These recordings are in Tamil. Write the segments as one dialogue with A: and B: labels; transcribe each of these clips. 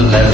A: love.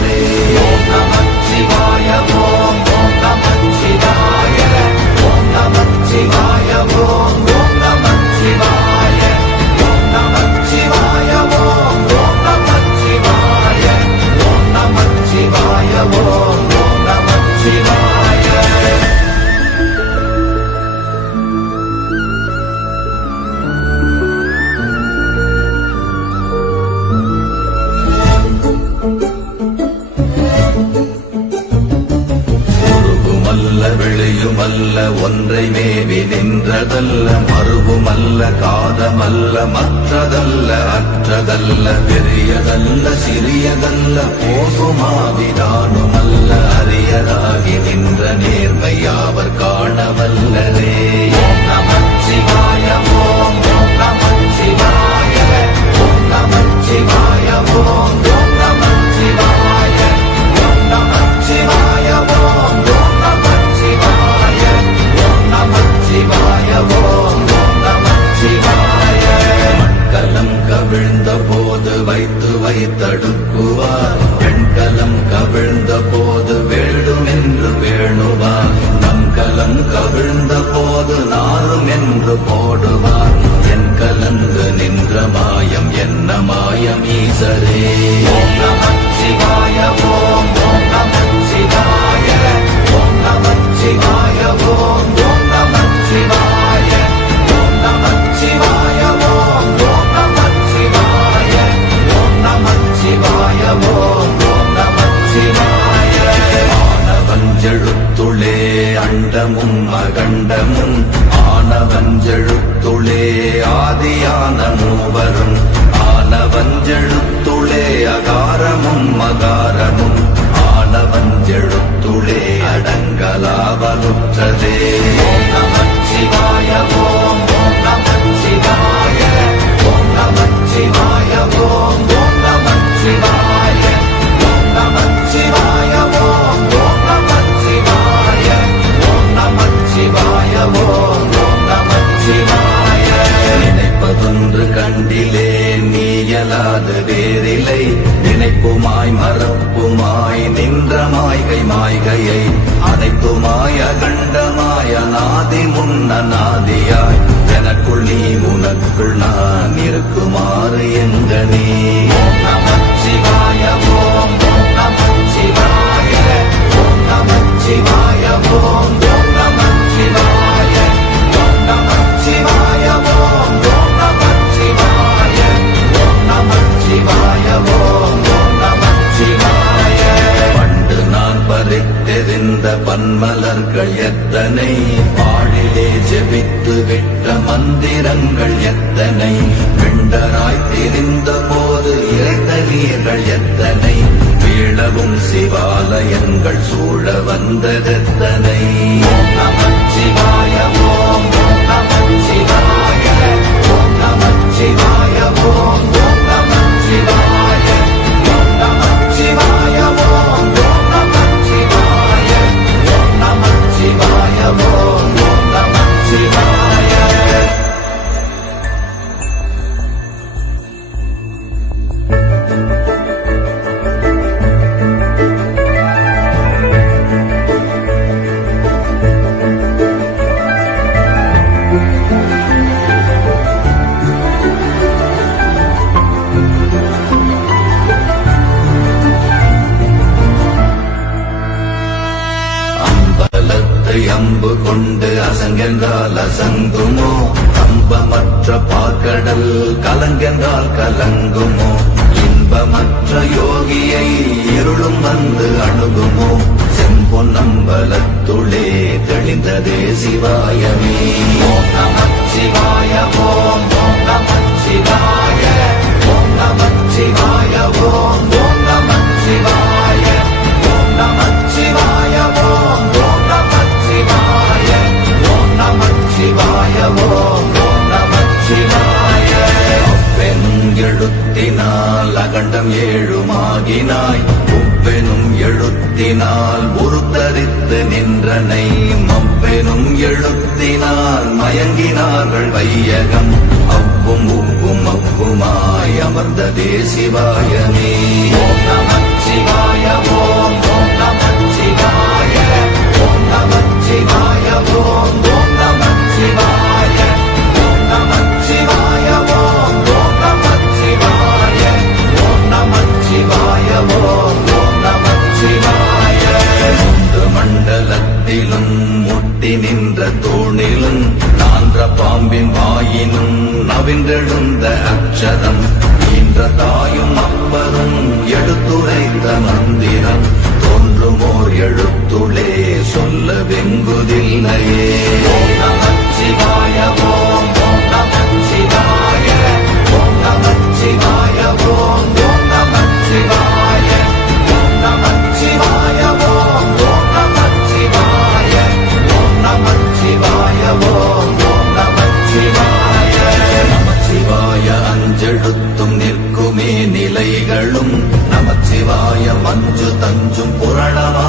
A: அல்லாமல்ல மற்றதல்ல அற்றதல்ல பெரியதல்ல சிறியதல்ல போதுமாவிதானுமல்ல அரியதாகி நின்ற நேர்மையாவர் காணவல்லரே തടുക്കുവാൻ மாய் மறப்புமாய் நின்ற மாய்கை மாய்கையை அனைத்துமாய் அகண்டமாய் அநாதி முன்ன நாதியாய். எனக்குள் நீ உனக்குள் நான் இருக்குமாறு எங்கனே சிவாய ஓம் நமச்சிவாய ஓம் ஓம் நமச்சிவாய ஓம் எத்தனை பாழிலே ஜெபித்து விட்ட மந்திரங்கள் எத்தனை? பிண்டராய் தெரிந்த போது இறைத்த நீர்கள் எத்தனை? வீழவும் சிவாலயங்கள் சூழ வந்தது யோகியை இருளும் வந்து அணுகுமோ? செம்பொன் அம்பலத்துளே தெளிந்ததே சிவாயமே. ஓம் நமச்சிவாய ஓம் ஓம் நமச்சிவாய ஓம் நமச்சிவாய ஓம் ஓம். எழுத்தினால் அகண்டம் ஏழுமாகினாய். ஒவ்வெனும் எழுத்தினால் உருத்தரித்து நின்றனை. மப்பெனும் எழுத்தினால் மயங்கினார்கள் வையகம். அவ்வும் உப்பும் அப்புமாய் அமர்ந்த சிவாயமே சிவாய நமச்சிவாய ஓம் ஓம் நமச்சிவாய ஓம் நமச்சிவாய ஓம் எழுத்துளே சொல்ல வெங்குதில்லையே ஓம் நமச்சிவாய ஓம் ஓம் ஓம் நமச்சிவாய ஓம் ஓம் ஓம் நமச்சிவாய ஓம் ஓம் ஓம் நமச்சிவாய நமச்சிவாய நமச்சிவாய நிற்குமே நிலைகளும். நமச்சிவாய மஞ்சு தஞ்சும் புரணமா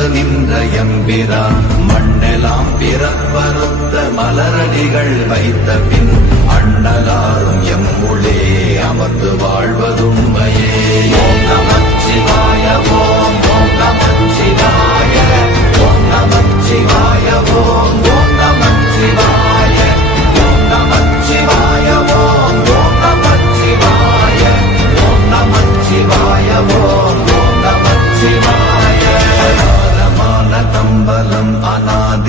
A: கலந்து நின்ற எம்பிரா மண்ணெல்லாம் பிறப்பறுத்த மலரடிகள் வைத்த பின் அண்ணலாரும் எம்முளே அமர்ந்து வாழ்வதுண்மையே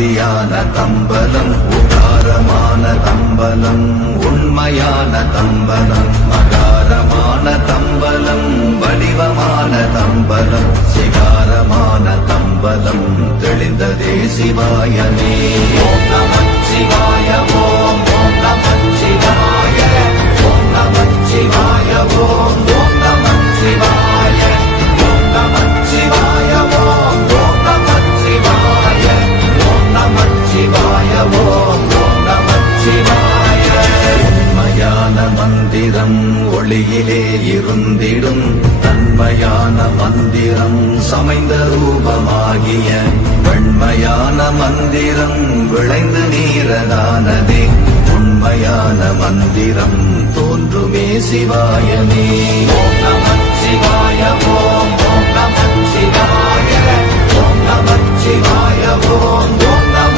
A: அனாதியான தம்பலம் உதாரமான தம்பலம் உண்மையான தம்பலம் மகாரமான தம்பலம் வடிவமான தம்பலம் சிகாரமான தம்பலம் தெளிந்ததே சிவாயனே. ஓம் நம சிவாய ஓம் ஓம் நம சிவாய ஓம் நம சிவாய ஓம் ஓம் நம சிவாய. தோன்றுமே சிவாயமே ஓம் நம சிவாய ஓம் ஓம் நம சிவாய ஓம் நம சிவாய ஓம் ஓம் நம